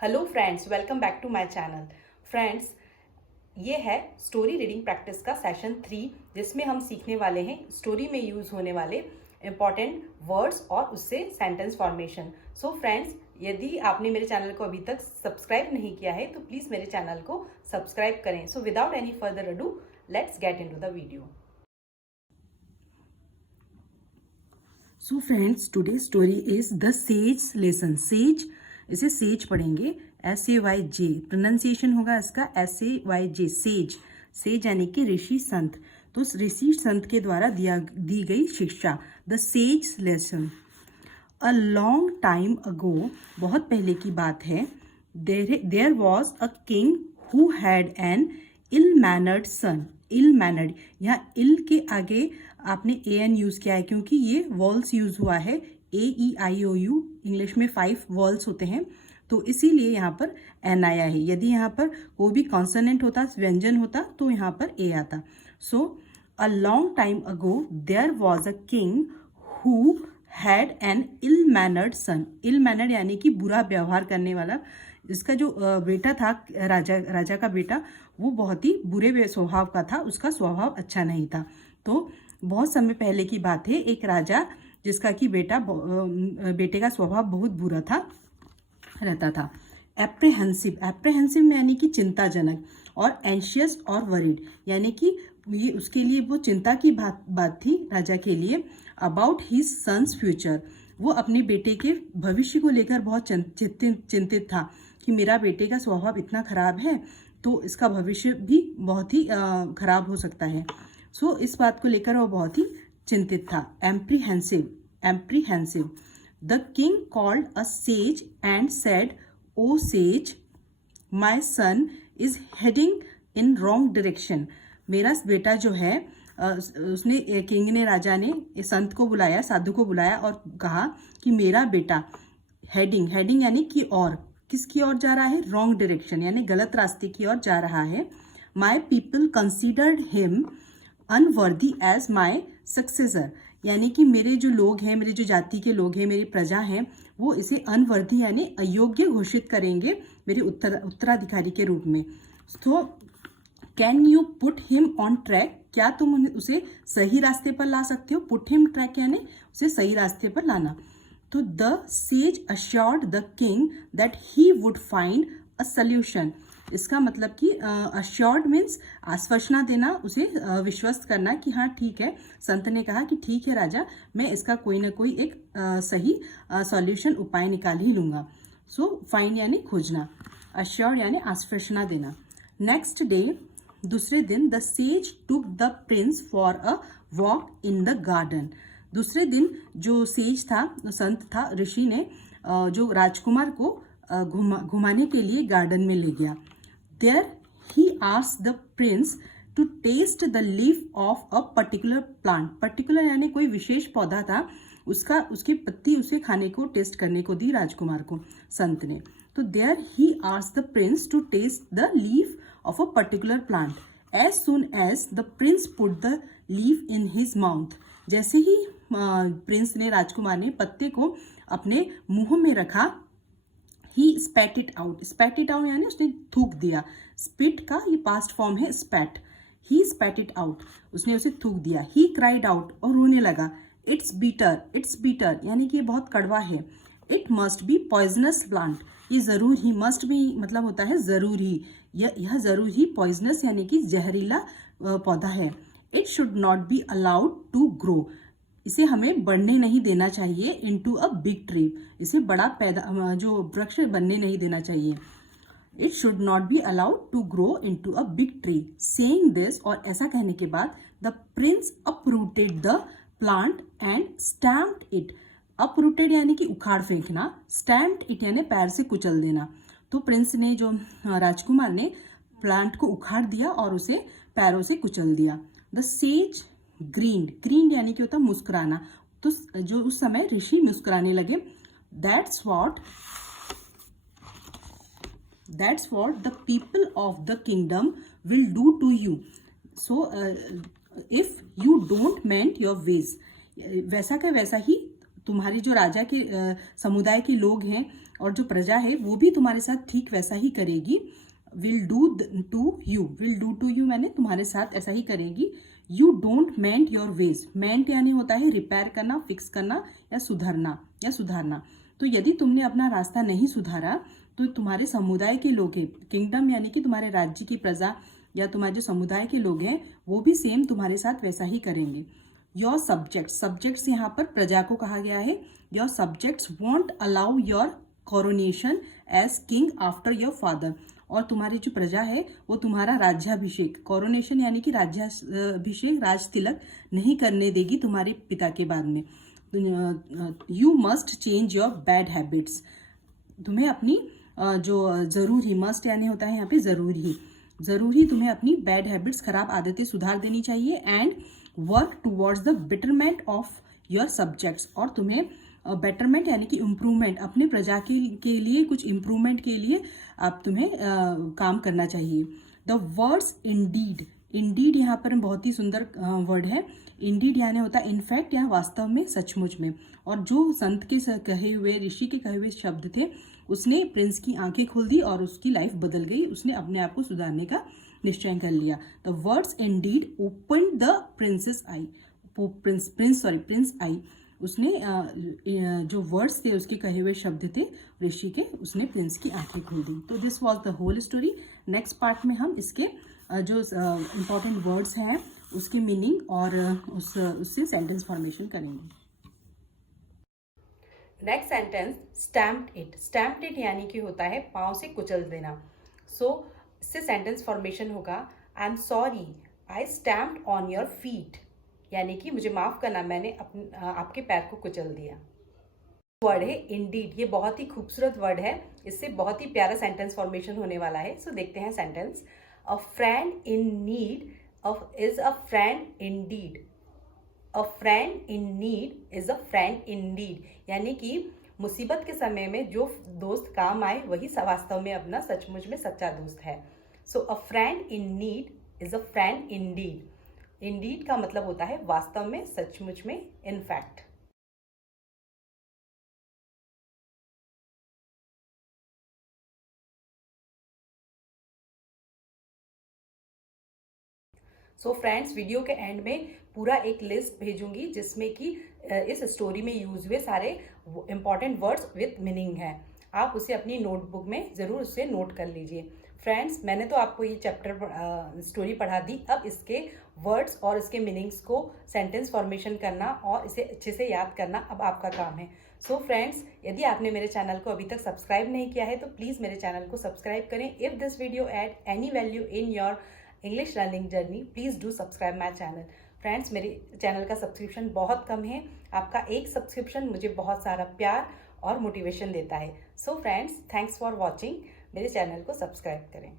Hello friends, welcome back to my channel. Friends, ये है story reading practice का session 3, जिसमें हम सीखने वाले हैं स्टोरी में यूज़ होने वाले इंपॉर्टेंट वर्ड्स और उससे सेंटेंस फॉर्मेशन। सो फ्रेंड्स, यदि आपने मेरे चैनल को अभी तक सब्सक्राइब नहीं किया है तो प्लीज़ मेरे चैनल को सब्सक्राइब करें। So without any further ado, let's get into the video. So friends, today story is the sage lesson. Says, इसे सेज पढ़ेंगे, SAYJ प्रोनाउंसिएशन होगा इसका, SAYJ सेज। सेज यानी कि ऋषि संत। तो ऋषि संत के द्वारा दी गई शिक्षा, the sage lesson. A long time ago, बहुत पहले की बात है, there was a king who had an ill mannered son. Ill mannered, यहाँ इल के आगे आपने AN यूज़ किया है क्योंकि ये वॉल्स यूज़ हुआ है। AEIOU इंग्लिश में 5 वॉल्स होते हैं, तो इसीलिए यहाँ पर N आया है। यदि यहाँ पर कोई भी कॉन्सोनेंट होता, व्यंजन होता, तो यहाँ पर A आता। So a long time ago there was a king who had an ill mannered son. Ill mannered यानी कि बुरा व्यवहार करने वाला। इसका जो बेटा था, राजा का बेटा, वो बहुत ही बुरे स्वभाव का था, उसका स्वभाव अच्छा नहीं था। तो बहुत समय पहले की बात है, एक राजा जिसका कि बेटे का स्वभाव बहुत बुरा था, रहता था। एप्रेहेंसिव, एप्रेहेंसिव यानी कि चिंताजनक, और एंशियस और वरीड यानी कि ये उसके लिए वो चिंता की बात थी राजा के लिए। अबाउट हिज सन्स फ्यूचर, वो अपने बेटे के भविष्य को लेकर बहुत चिंतित था कि मेरा बेटे का स्वभाव इतना खराब है तो इसका भविष्य भी बहुत ही खराब हो सकता है। सो इस बात को लेकर वो बहुत ही चिंतित था। Apprehensive, apprehensive. The king called a sage and said, O sage, my son is heading in wrong direction. मेरा बेटा जो है, उसने किंग ने, राजा ने संत को बुलाया, साधु को बुलाया और कहा कि मेरा बेटा हेडिंग, हेडिंग यानी कि और, किसकी ओर जा रहा है? रॉन्ग डायरेक्शन यानी गलत रास्ते की ओर जा रहा है। My people considered him unworthy as my successor, यानी कि मेरे जो लोग हैं, मेरी जो जाति के लोग हैं, मेरी प्रजा हैं, वो इसे अनवर्दी यानी अयोग्य घोषित करेंगे मेरे उत्तराधिकारी के रूप में। तो can you put him on track, क्या तुम उसे सही रास्ते पर ला सकते हो? पुट हिम ट्रैक यानी उसे सही रास्ते पर लाना। तो the sage assured the king that he would find a solution. इसका मतलब कि अश्योर्ड मीन्स आश्वासना देना, उसे विश्वस्त करना कि हाँ ठीक है। संत ने कहा कि ठीक है राजा, मैं इसका कोई ना कोई एक सही सॉल्यूशन, उपाय निकाल ही लूँगा। सो फाइंड यानी खोजना, अश्योर्ड यानी आश्वासना देना। नेक्स्ट डे, दूसरे दिन, the sage took the Prince for a walk in the garden. दूसरे दिन जो सेज था, संत था, ऋषि ने जो राजकुमार को घुमाने के लिए गार्डन में ले गया। There he asked the prince to taste the leaf of a particular plant. Particular यानी कोई विशेष पौधा था, उसकी पत्ती उसे खाने को, टेस्ट करने को दी राजकुमार को, संत ने। तो there he asked the prince to taste the leaf of a particular plant. As soon as the prince put the leaf in his mouth, जैसे ही प्रिंस ने, राजकुमार ने पत्ते को अपने मुंह में रखा, he spat it out. spat it out यानी उसने थूक दिया। spit का ये पास्ट फॉर्म है spat. he spat it out, उसने उसे थूक दिया। he cried out, और रोने लगा। it's bitter, it's bitter यानी कि ये बहुत कड़वा है। it must be poisonous plant, ये जरूर ही, मस्ट भी मतलब होता है जरूर ही, यह जरूर ही पॉइजनस यानी कि जहरीला पौधा है। It should not be allowed to grow, इसे हमें बढ़ने नहीं देना चाहिए। इनटू अ बिग ट्री, इसे बड़ा जो वृक्ष बनने नहीं देना चाहिए। It should not be allowed to grow into a big tree. Saying this, और ऐसा कहने के बाद, the prince uprooted the plant and stamped it. Uprooted यानी कि उखाड़ फेंकना, स्टैम्प्ड इट यानी पैर से कुचल देना। तो प्रिंस ने, जो राजकुमार ने, प्लांट को उखाड़ दिया और उसे पैरों से कुचल दिया। द सेज ग्रीन्ड, ग्रीन्ड यानी कि होता मुस्कुराना, तो जो उस समय ऋषि मुस्कुराने लगे। That's what the people of the kingdom will do to you, so if you don't mend your ways, वैसा का वैसा ही तुम्हारी जो राजा के समुदाय के लोग हैं और जो प्रजा है वो भी तुम्हारे साथ ठीक वैसा ही करेगी। विल डू टू यू मैंने तुम्हारे साथ ऐसा ही करेगी। You don't mend your ways. Mend यानी होता है रिपेयर करना, फिक्स करना या सुधारना। तो यदि तुमने अपना रास्ता नहीं सुधारा तो तुम्हारे समुदाय के लोग हैं, किंगडम यानी कि तुम्हारे राज्य की प्रजा या तुम्हारे जो समुदाय के लोग हैं वो भी सेम तुम्हारे साथ वैसा ही करेंगे। योर सब्जेक्ट्स यहाँ पर प्रजा को कहा गया है। Your subjects won't allow your coronation as king after your father. और तुम्हारी जो प्रजा है वो तुम्हारा राज्याभिषेक, कोरोनेशन यानी कि राज्याभिषेक, राज तिलक नहीं करने देगी तुम्हारे पिता के बाद में। You must change your bad habits. तुम्हें अपनी जो जरूरी, मस्ट यानी होता है यहाँ पे जरूरी तुम्हें अपनी बैड हैबिट्स, खराब आदतें सुधार देनी चाहिए। And work towards the betterment of your subjects. और तुम्हें बेटरमेंट यानी कि इम्प्रूवमेंट, अपने प्रजा के लिए कुछ इम्प्रूवमेंट के लिए आप तुम्हें काम करना चाहिए। द वर्ड्स इंडीड यहाँ पर बहुत ही सुंदर वर्ड है। इंडीड यानी होता है इनफैक्ट या वास्तव में, सचमुच में। और जो संत के कहे हुए, ऋषि के कहे हुए शब्द थे उसने प्रिंस की आंखें खोल दी और उसकी लाइफ बदल गई। उसने अपने आप को सुधारने का निश्चय कर लिया। The words indeed open the prince eye. उसने जो वर्ड्स थे, उसके कहे हुए शब्द थे ऋषि के, उसने प्रिंस की आंखें खोल दी। तो this was the whole story. Next part में हम इसके जो इम्पोर्टेंट वर्ड्स हैं उसके मीनिंग और उससे सेंटेंस फॉर्मेशन करेंगे। नेक्स्ट सेंटेंस, स्टैम्प्ड इट यानी कि होता है पाँव से कुचल देना। सो इससे सेंटेंस फॉर्मेशन होगा, I am sorry I stamped on your feet, यानी कि मुझे माफ करना, मैंने आपके पैर को कुचल दिया। वर्ड है इंडीड, ये बहुत ही खूबसूरत वर्ड है, इससे बहुत ही प्यारा सेंटेंस फॉर्मेशन होने वाला है। सो देखते हैं sentence. A friend in need is a friend Indeed. A friend in need is a friend Indeed, यानी कि मुसीबत के समय में जो दोस्त काम आए वही वास्तव में अपना सचमुच में सच्चा दोस्त है। So a friend in need is a friend indeed. Indeed का मतलब होता है वास्तव में, सचमुच में, in fact. So friends, video के एंड में पूरा एक लिस्ट भेजूंगी जिसमें कि इस स्टोरी में यूज हुए सारे इंपॉर्टेंट वर्ड्स विथ मीनिंग हैं। आप उसे अपनी नोटबुक में ज़रूर उसे नोट कर लीजिए। फ्रेंड्स, मैंने तो आपको ये चैप्टर स्टोरी पढ़ा दी, अब इसके वर्ड्स और इसके मीनिंग्स को सेंटेंस फॉर्मेशन करना और इसे अच्छे से याद करना अब आपका काम है। सो फ्रेंड्स, यदि आपने मेरे चैनल को अभी तक सब्सक्राइब नहीं किया है तो प्लीज़ मेरे चैनल को सब्सक्राइब करें। If this video add any value in your English learning journey, please do subscribe my channel. Friends, मेरे चैनल का सब्सक्रिप्शन बहुत कम है, आपका एक सब्सक्रिप्शन मुझे बहुत सारा प्यार और मोटिवेशन देता है। So friends, thanks for watching. मेरे चैनल को सब्सक्राइब करें।